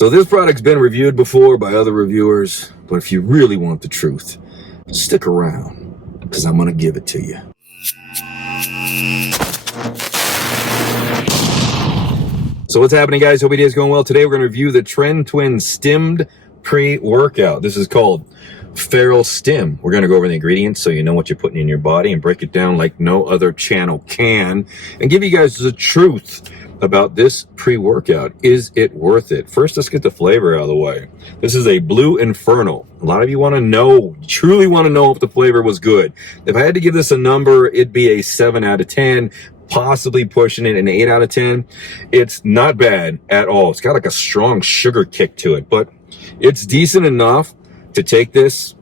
So this product's been reviewed before by other reviewers, but if you really want the truth, stick around, because I'm going to give it to you. So what's happening, guys? Hope your day is going well. Today we're going to review the Tren Twins stimmed pre-workout. This is called Feral Stim. We're going to go over the ingredients so you know what you're putting in your body and break it down like no other channel can, and give you guys the truth about this pre-workout. Is it worth it? First, let's get the flavor out of the way. This is a Blue Inferno. A lot of you want to know, truly want to know if the flavor was good. If I had to give this a number, it'd be a 7 out of 10, possibly pushing it an 8 out of 10. It's not bad at all. It's got like a strong sugar kick to it, but it's decent enough to take this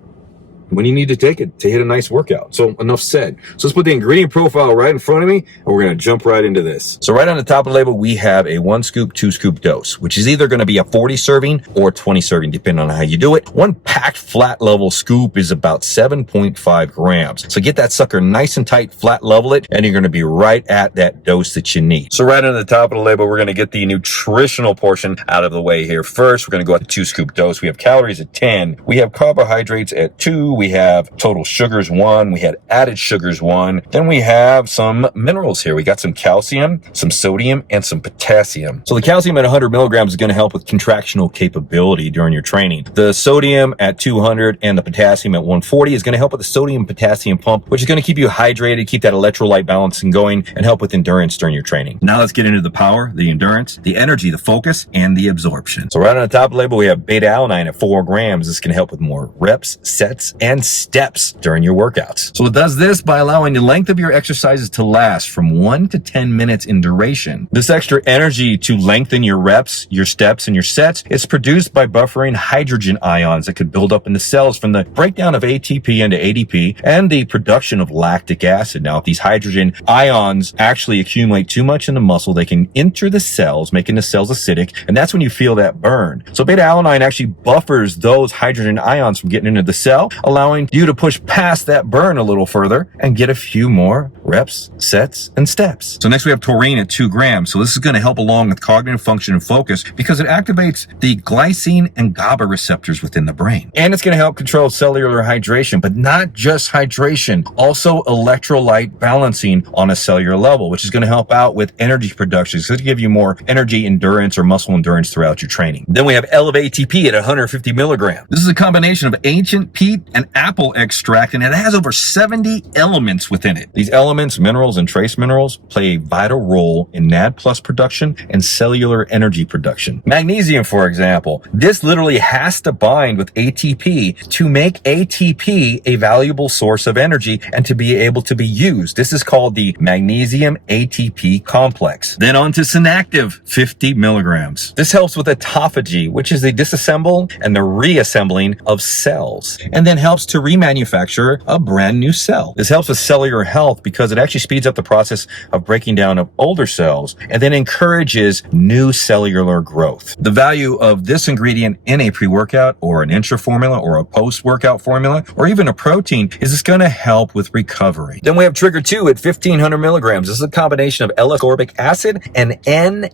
when you need to take it to hit a nice workout. So enough said. So let's put the ingredient profile right in front of me, and we're going to jump right into this. So right on the top of the label, we have a 1 scoop, 2 scoop dose, which is either going to be a 40 serving or 20 serving, depending on how you do it. One packed flat level scoop is about 7.5 grams. So get that sucker nice and tight, flat level it, and you're going to be right at that dose that you need. So right on the top of the label, we're going to get the nutritional portion out of the way here. First, we're going to go at the 2 scoop dose. We have calories at 10. We have carbohydrates at 2. We have total sugars 1. We had added sugars 1. Then we have some minerals here. We got some calcium, some sodium, and some potassium. So the calcium at 100 milligrams is going to help with contractional capability during your training. The sodium at 200 and the potassium at 140 is going to help with the sodium potassium pump, which is going to keep you hydrated, keep that electrolyte balance and going, and help with endurance during your training. Now let's get into the power, the endurance, the energy, the focus, and the absorption. So right on the top of the label, we have beta-alanine at 4 grams. This can help with more reps, sets, and steps during your workouts. So it does this by allowing the length of your exercises to last from 1 to 10 minutes in duration. This extra energy to lengthen your reps, your steps, and your sets is produced by buffering hydrogen ions that could build up in the cells from the breakdown of ATP into ADP and the production of lactic acid. Now, if these hydrogen ions actually accumulate too much in the muscle, they can enter the cells, making the cells acidic, and that's when you feel that burn. So beta-alanine actually buffers those hydrogen ions from getting into the cell, allowing you to push past that burn a little further and get a few more reps, sets, and steps. So next we have taurine at 2 grams. So this is going to help along with cognitive function and focus because it activates the glycine and GABA receptors within the brain. And it's going to help control cellular hydration, but not just hydration, also electrolyte balancing on a cellular level, which is going to help out with energy production. So to give you more energy endurance or muscle endurance throughout your training. Then we have Elevate ATP at 150 milligrams. This is a combination of ancient peat and apple extract, and it has over 70 elements within it. These elements, minerals, and trace minerals play a vital role in NAD+ production and cellular energy production. Magnesium, for example, this literally has to bind with ATP to make ATP a valuable source of energy and to be able to be used. This is called the magnesium ATP complex. Then on to Synactive, 50 milligrams. This helps with autophagy, which is the disassemble and the reassembling of cells, and then helps to remanufacture a brand new cell. This helps with cellular health because it actually speeds up the process of breaking down of older cells and then encourages new cellular growth. The value of this ingredient in a pre-workout or an intra formula or a post-workout formula or even a protein is it's going to help with recovery. Then we have Trigger 2 at 1500 milligrams. This is a combination of L-ascorbic acid and NMDA.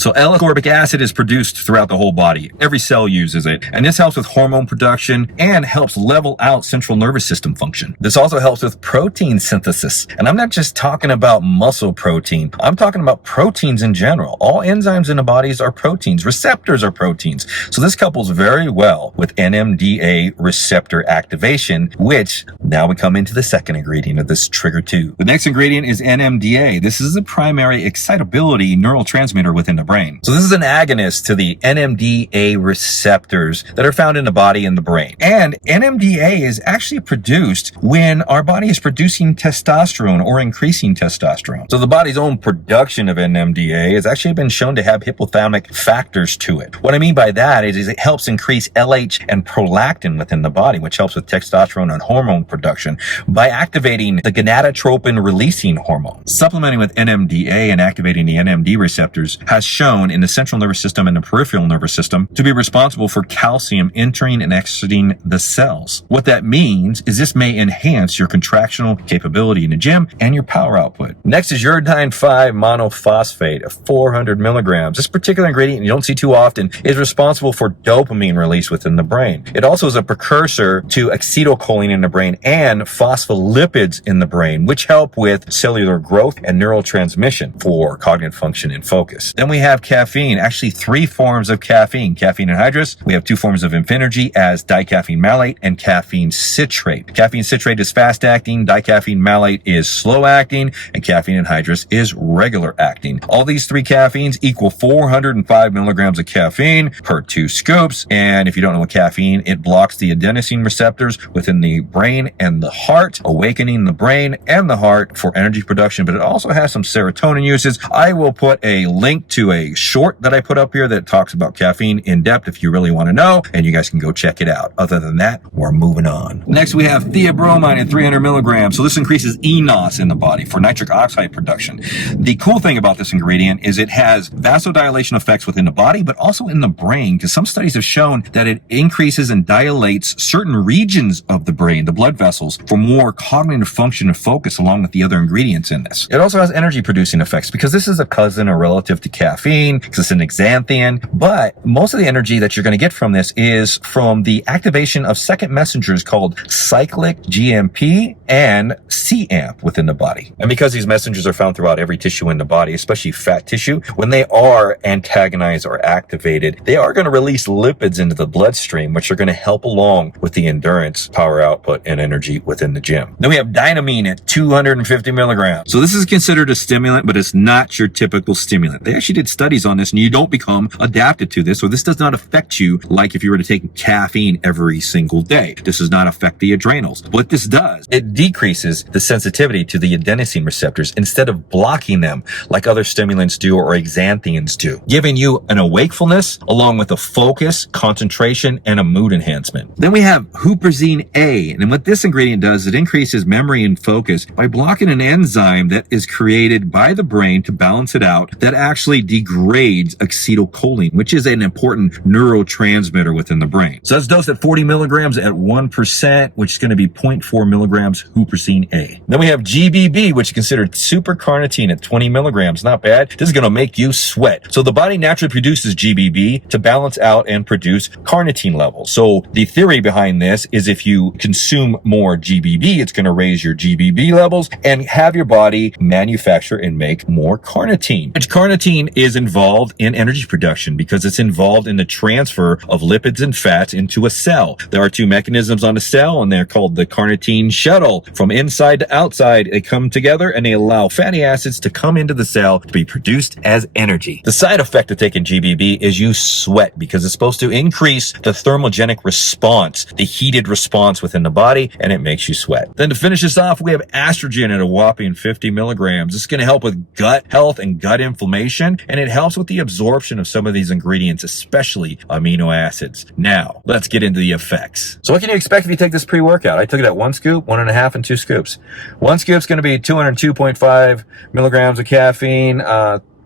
So L-ascorbic acid is produced throughout the whole body. Every cell uses it, and this helps with hormone production and helps level out central nervous system function. This also helps with protein synthesis. And I'm not just talking about muscle protein. I'm talking about proteins in general. All enzymes in the bodies are proteins. Receptors are proteins. So this couples very well with NMDA receptor activation, which now we come into the second ingredient of this Trigger 2. The next ingredient is NMDA. This is the primary excitability neurotransmitter within the brain. So this is an agonist to the NMDA receptors that are found in the body and the brain. And NMDA is actually produced when our body is producing testosterone or increasing testosterone. So the body's own production of NMDA has actually been shown to have hypothalamic factors to it. What I mean by that is it helps increase LH and prolactin within the body, which helps with testosterone and hormone production by activating the gonadotropin releasing hormone. Supplementing with NMDA and activating the NMD receptors has shown in the central nervous system and the peripheral nervous system to be responsible for calcium entering and exiting the cells. What that means is this may enhance your contractional capability in the gym and your power output. Next is uridine 5 monophosphate of 400 milligrams. This particular ingredient you don't see too often is responsible for dopamine release within the brain. It also is a precursor to acetylcholine in the brain and phospholipids in the brain, which help with cellular growth and neurotransmission for cognitive function and focus. Then we have caffeine, actually 3 forms of caffeine. Caffeine anhydrous, we have 2 forms of Infinergy as dicaffeine malate and caffeine citrate. Caffeine citrate is fast acting, dicaffeine malate is slow acting, and caffeine anhydrous is regular acting. All these 3 caffeines equal 405 milligrams of caffeine per 2 scoops. And if you don't know what caffeine, it blocks the adenosine receptors within the brain and the heart, awakening the brain and the heart for energy production, but it also has some serotonin uses. I will put a link to a short that I put up here that talks about caffeine in depth if you really want to know, and you guys can go check it out. Other than that, we're moving on. Next, we have theobromine at 300 milligrams. So this increases eNOS in the body for nitric oxide production. The cool thing about this ingredient is it has vasodilation effects within the body, but also in the brain, because some studies have shown that it increases and dilates certain regions of the brain, the blood vessels, for more cognitive function and focus along with the other ingredients in this. It also has energy producing effects because this is a cousin or relative to caffeine, because it's an xanthian, but most of the energy that you're going to get from this is from the activation of second messengers called cyclic GMP and CAMP within the body. And because these messengers are found throughout every tissue in the body, especially fat tissue, when they are antagonized or activated, they are going to release lipids into the bloodstream, which are going to help along with the endurance, power output, and energy within the gym. Then we have dynamine at 250 milligrams. So this is considered a stimulant, but it's not your typical stimulant. They actually did studies on this, and you don't become adapted to this, so this does not affect you like if you were to take caffeine every single day. This does not affect the adrenals. What this does, it decreases the sensitivity to the adenosine receptors instead of blocking them like other stimulants do or xanthians do, giving you an awakefulness along with a focus, concentration, and a mood enhancement. Then we have huperzine A, and what this ingredient does, it increases memory and focus by blocking an enzyme that is created by the brain to balance it out that actually degrades acetylcholine, which is an important neurotransmitter within the brain. So that's dosed at 40 milligrams at 1%, which is going to be 0.4 milligrams huperzine A. Then we have GBB, which is considered super carnitine at 20 milligrams. Not bad. This is going to make you sweat. So the body naturally produces GBB to balance out and produce carnitine levels. So the theory behind this is if you consume more GBB, it's going to raise your GBB levels and have your body manufacture and make more carnitine. Which carnitine is involved in energy production because it's involved in the transfer of lipids and fats into a cell. There are 2 mechanisms on a cell, and they're called the carnitine shuttle. From inside to outside, they come together and they allow fatty acids to come into the cell to be produced as energy. The side effect of taking GBB is you sweat because it's supposed to increase the thermogenic response, the heated response within the body, and it makes you sweat. Then to finish this off, we have estrogen at a whopping 50 milligrams. This is going to help with gut health and gut inflammation, and it helps with the absorption of some of these ingredients, especially amino acids. Now, let's get into the effects. So what can you expect if you take this pre-workout? I took it at 1 scoop, 1.5, and 2 scoops. 1 scoop's going to be 202.5 milligrams of caffeine.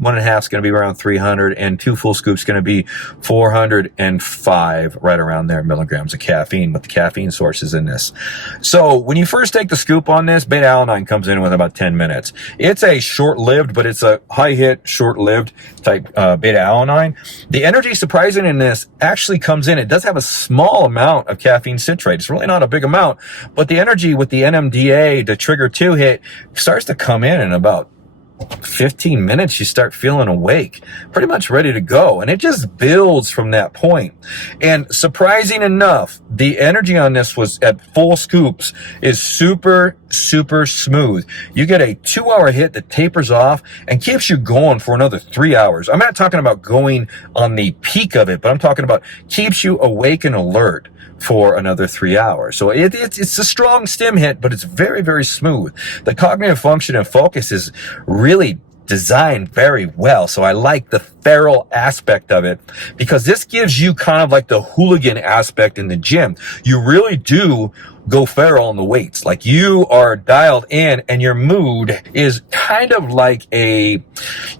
1.5 is going to be around 300, and 2 full scoops going to be 405, right around there, milligrams of caffeine, with the caffeine sources in this. So when you first take the scoop on this, beta-alanine comes in with about 10 minutes. It's a short-lived, but it's a high-hit, short-lived type beta-alanine. The energy, surprising in this, actually comes in. It does have a small amount of caffeine citrate. It's really not a big amount, but the energy with the NMDA, the trigger 2 hit, starts to come in about 15 minutes. You start feeling awake, pretty much ready to go, and it just builds from that point. And surprising enough, the energy on this was at full scoops is super smooth. You get a 2-hour hit that tapers off and keeps you going for another 3 hours. I'm not talking about going on the peak of it, but I'm talking about keeps you awake and alert for another 3 hours. So it's a strong stim hit, but it's very smooth. The cognitive function and focus is really designed very well. So I like the feral aspect of it, because this gives you kind of like the hooligan aspect in the gym. You really do go feral on the weights. Like, you are dialed in, and your mood is kind of like a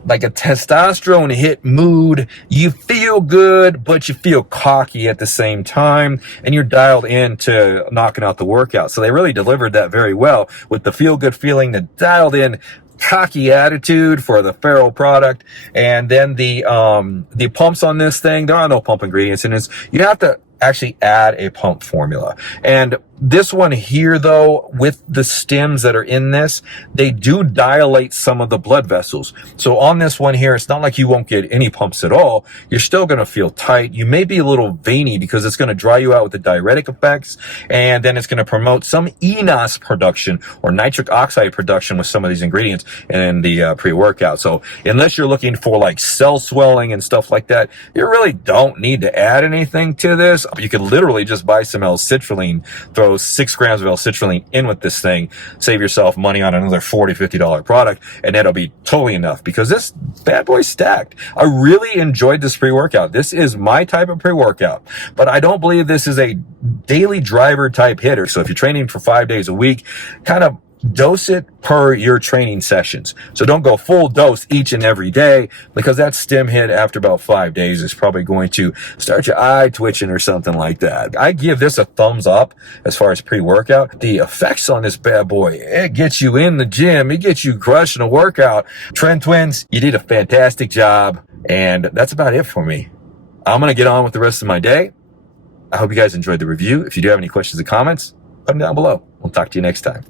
testosterone hit mood. You feel good, but you feel cocky at the same time, and you're dialed in to knocking out the workout. So they really delivered that very well with the feel good feeling, the dialed in cocky attitude for the feral product. And then the pumps on this thing, there are no pump ingredients in it. You have to actually add a pump formula. And this one here, though, with the stems that are in this, they do dilate some of the blood vessels. So on this one here, it's not like you won't get any pumps at all. You're still going to feel tight. You may be a little veiny because it's going to dry you out with the diuretic effects, and then it's going to promote some enos production or nitric oxide production with some of these ingredients in the pre-workout. So unless you're looking for like cell swelling and stuff like that, you really don't need to add anything to this. You could literally just buy some L-citrulline, throw 6 grams of L-citrulline in with this thing, save yourself money on another $40, $50 product, and that'll be totally enough, because this bad boy's stacked. I really enjoyed this pre-workout. This is my type of pre-workout, but I don't believe this is a daily driver type hitter. So if you're training for 5 days a week, kind of dose it per your training sessions. So don't go full dose each and every day, because that stim hit after about 5 days is probably going to start your eye twitching or something like that. I give this a thumbs up as far as pre-workout. The effects on this bad boy, it gets you in the gym. It gets you crushing a workout. Tren Twins, you did a fantastic job. And that's about it for me. I'm going to get on with the rest of my day. I hope you guys enjoyed the review. If you do have any questions or comments, put them down below. We'll talk to you next time.